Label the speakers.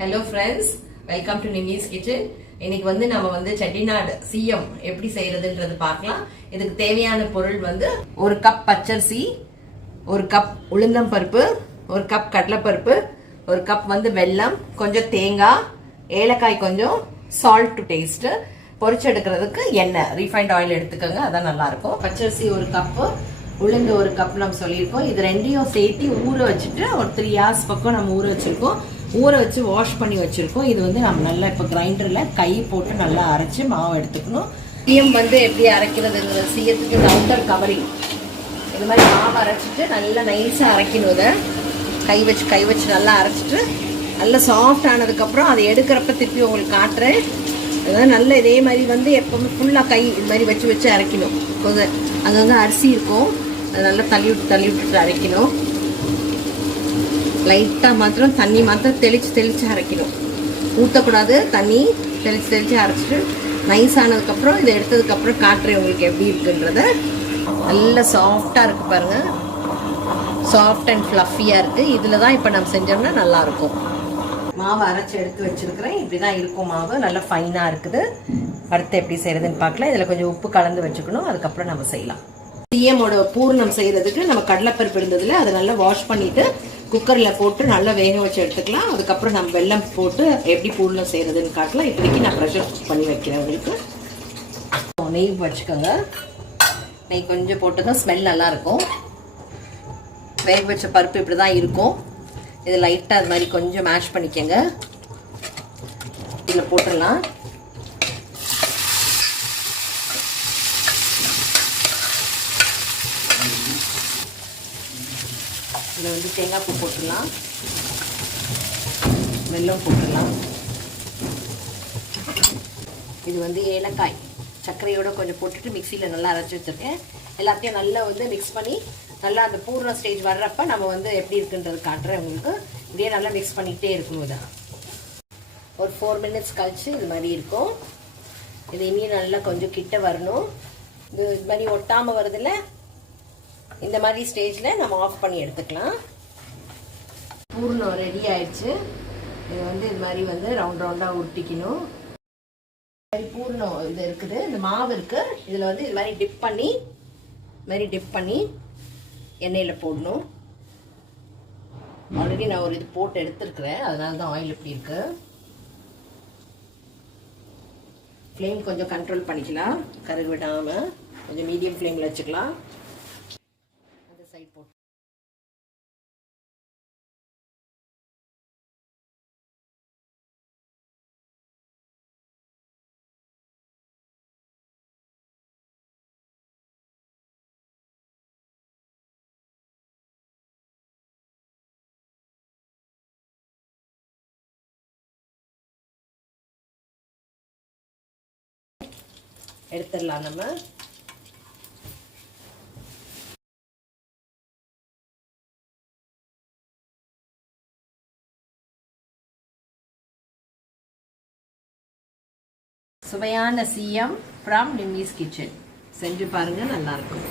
Speaker 1: Hello friends welcome to Nimi's kitchen இன்னைக்கு வந்து நம்ம வந்து செட்டிநாடு சிஎம் எப்படி செய்யறதுன்றது பார்க்கலாம். இதுக்கு தேவையான பொருள் வந்து ஒரு கப் பச்சரிசி ஒரு கப் உளுந்தம் பருப்பு ஒரு கப் கடலைப்பருப்பு ஒரு கப் வந்து வெல்லம் கொஞ்சம் தேங்காய் ஏலக்காய் கொஞ்சம் சால்ட் டு டேஸ்ட்டு பொரிச்செடுக்கிறதுக்கு எண்ணெய். ரீஃபைண்ட் ஆயில் எடுத்துக்கோங்க அதான் நல்லாயிருக்கும். பச்சரிசி ஒரு கப்பு உளுந்து ஒரு கப் நம்ம சொல்லியிருக்கோம். இது ரெண்டையும் சேர்த்து ஊற வச்சுட்டு ஒரு த்ரீ ஹார்ஸ் பக்கம் நம்ம ஊற வச்சிருக்கோம். ஊற வச்சு வாஷ் பண்ணி வச்சிருக்கோம். இது வந்து நம்ம நல்லா இப்போ கிரைண்டர்ல கை போட்டு நல்லா அரைச்சு மாவு எடுத்துக்கணும். சீயம் வந்து எப்படி அரைக்கிறதுங்கிற சிஎத்துக்கு அவுட்டர் கவரிங் இது மாதிரி மாவு அரைச்சிட்டு நல்லா நைஸாக அரைக்கணும் இதை. கை வச்சு கை வச்சு நல்லா அரைச்சிட்டு நல்லா சாஃப்ட் ஆனதுக்கப்புறம் அதை எடுக்கிறப்ப திருப்பி உங்களுக்கு காட்டுறேன். அதாவது நல்ல இதே மாதிரி வந்து எப்போவுமே ஃபுல்லாக கை இது மாதிரி வச்சு வச்சு அரைக்கணும். கொஞ்சம் வந்து அரிசி இருக்கும். அதை நல்லா தள்ளி விட்டு தள்ளி விட்டுட்டு அரைக்கணும். லைட்டாக மாத்திரம் தண்ணி மாத்திரம் தெளித்து தெளித்து அரைக்கணும். ஊற்றக்கூடாது தண்ணி தெளித்து தெளித்து அரைச்சிட்டு நைஸ் ஆனதுக்கப்புறம் இதை எடுத்ததுக்கப்புறம் காட்டுறேன் உங்களுக்கு எப்படி இருக்குன்றத நல்ல சாஃப்டாக இருக்குது பாருங்கள் சாஃப்ட் அண்ட் ஃப்ளஃபியாக இருக்குது இதில் தான் இப்போ நம்ம செஞ்சோம்னா நல்லாயிருக்கும். மாவு அரைச்சி எடுத்து வச்சுருக்கிறேன். இப்படி தான் இருக்கும் மாவு. நல்லா ஃபைனாக இருக்குது. அடுத்து எப்படி செய்கிறதுன்னு பார்க்கலாம். இதில் கொஞ்சம் உப்பு கலந்து வச்சுக்கணும். அதுக்கப்புறம் நம்ம செய்யலாம். சிஎமோட பூர்ணம் செய்கிறதுக்கு நம்ம கடலைப்பருப்பு இருந்ததில் அதை நல்லா வாஷ் பண்ணிவிட்டு குக்கரில் போட்டு நல்லா வேக வச்சு எடுத்துக்கலாம். அதுக்கப்புறம் நம்ம வெள்ளம் போட்டு எப்படி பூர்ணம் செய்கிறதுன்னு காட்டலாம். இப்போதைக்கு நான் ப்ரெஷர் குக் பண்ணி வைக்கிறேன் உங்களுக்கு. நெய் வச்சுக்கோங்க. நெய் கொஞ்சம் போட்டு தான் ஸ்மெல் நல்லாயிருக்கும். வேக வச்ச பருப்பு இப்படி தான் இருக்கும். இது லைட்டாக அது மாதிரி கொஞ்சம் மேஷ் பண்ணிக்கோங்க. இதில் போட்டுடலாம். இதில் வந்து தேங்காய் பூ போட்டுடலாம். வெல்லம் போட்டுடலாம். இது வந்து ஏலக்காய். சர்க்கரையோட கொஞ்சம் போட்டுட்டு மிக்சியில் நல்லா அரைச்சி வச்சுருக்கேன். எல்லாத்தையும் நல்லா வந்து மிக்ஸ் பண்ணி நல்லா அந்த பூர்ண ஸ்டேஜ் வர்றப்ப நம்ம வந்து எப்படி இருக்குன்றது காட்டுறேன் உங்களுக்கு. இதே நல்லா மிக்ஸ் பண்ணிக்கிட்டே இருக்கணும் இதான் ஒரு ஃபோர் மினிட்ஸ் கழிச்சு இது மாதிரி இருக்கும். இது இனியும் நல்லா கொஞ்சம் கிட்ட வரணும். இது இது மாதிரி ஒட்டாமல் வருதுல்ல இந்த மாதிரி ஸ்டேஜில் நம்ம ஆஃப் பண்ணி எடுத்துக்கலாம். பூர்ணம் ரெடி ஆயிடுச்சு. இது வந்து இது மாதிரி வந்து ரவுண்ட் ரவுண்டாக உருட்டிக்கணும். மாதிரி பூர்ணம் இது இருக்குது. இந்த மாவு இருக்கு. இதில் வந்து இது மாதிரி டிப் பண்ணி இது மாதிரி டிப் பண்ணி எண்ணெயில் போடணும். ஆல்ரெடி நான் ஒரு இது போட்டு எடுத்துருக்குறேன். அதனால தான் ஆயில் இப்படி இருக்கு. ஃப்ளேம் கொஞ்சம் கண்ட்ரோல் பண்ணிக்கலாம். கருகு விடாமல் கொஞ்சம் மீடியம் ஃப்ளேமில் வச்சுக்கலாம். போட்டு எடுத்துடலாம் நம்ம. சுவையான சிஎம் ஃப்ரம் நிம்மிஸ் கிச்சன் செஞ்சு பாருங்க நல்லா இருக்கும்.